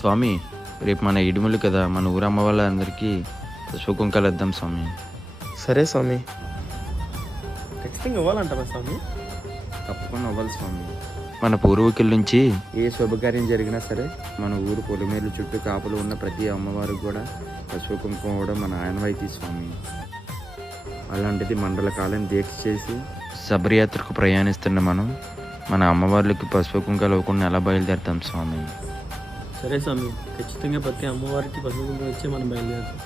స్వామి, రేపు మన ఇడుములు కదా, మన ఊరు అమ్మ వాళ్ళందరికీ పసుపు కుంకాలు ఇద్దాం స్వామి. సరే స్వామి. ఖచ్చితంగా ఇవ్వాలంటావా స్వామి? తప్పకుండా అవ్వాలి స్వామి. మన పూర్వీకుల నుంచి ఏ శుభకార్యం జరిగినా సరే మన ఊరు పొలిమేరు చుట్టూ కాపులు ఉన్న ప్రతి అమ్మవారికి కూడా పసుపు కుంకుమ కూడా మన ఆనవాయితీ స్వామి. అలాంటిది మండల కాలం దీక్ష చేసి శబరియాత్రకు ప్రయాణిస్తున్న మనం మన అమ్మవార్లకి పసుపు కుంకాలు ఇవ్వకుండా ఎలా బయలుదేరుతాం స్వామి? సరే స్వామి, ఖచ్చితంగా ప్రతి అమ్మవారికి పసుపు కుంకుమ ఇచ్చి మనం బయలుదేరుతాం.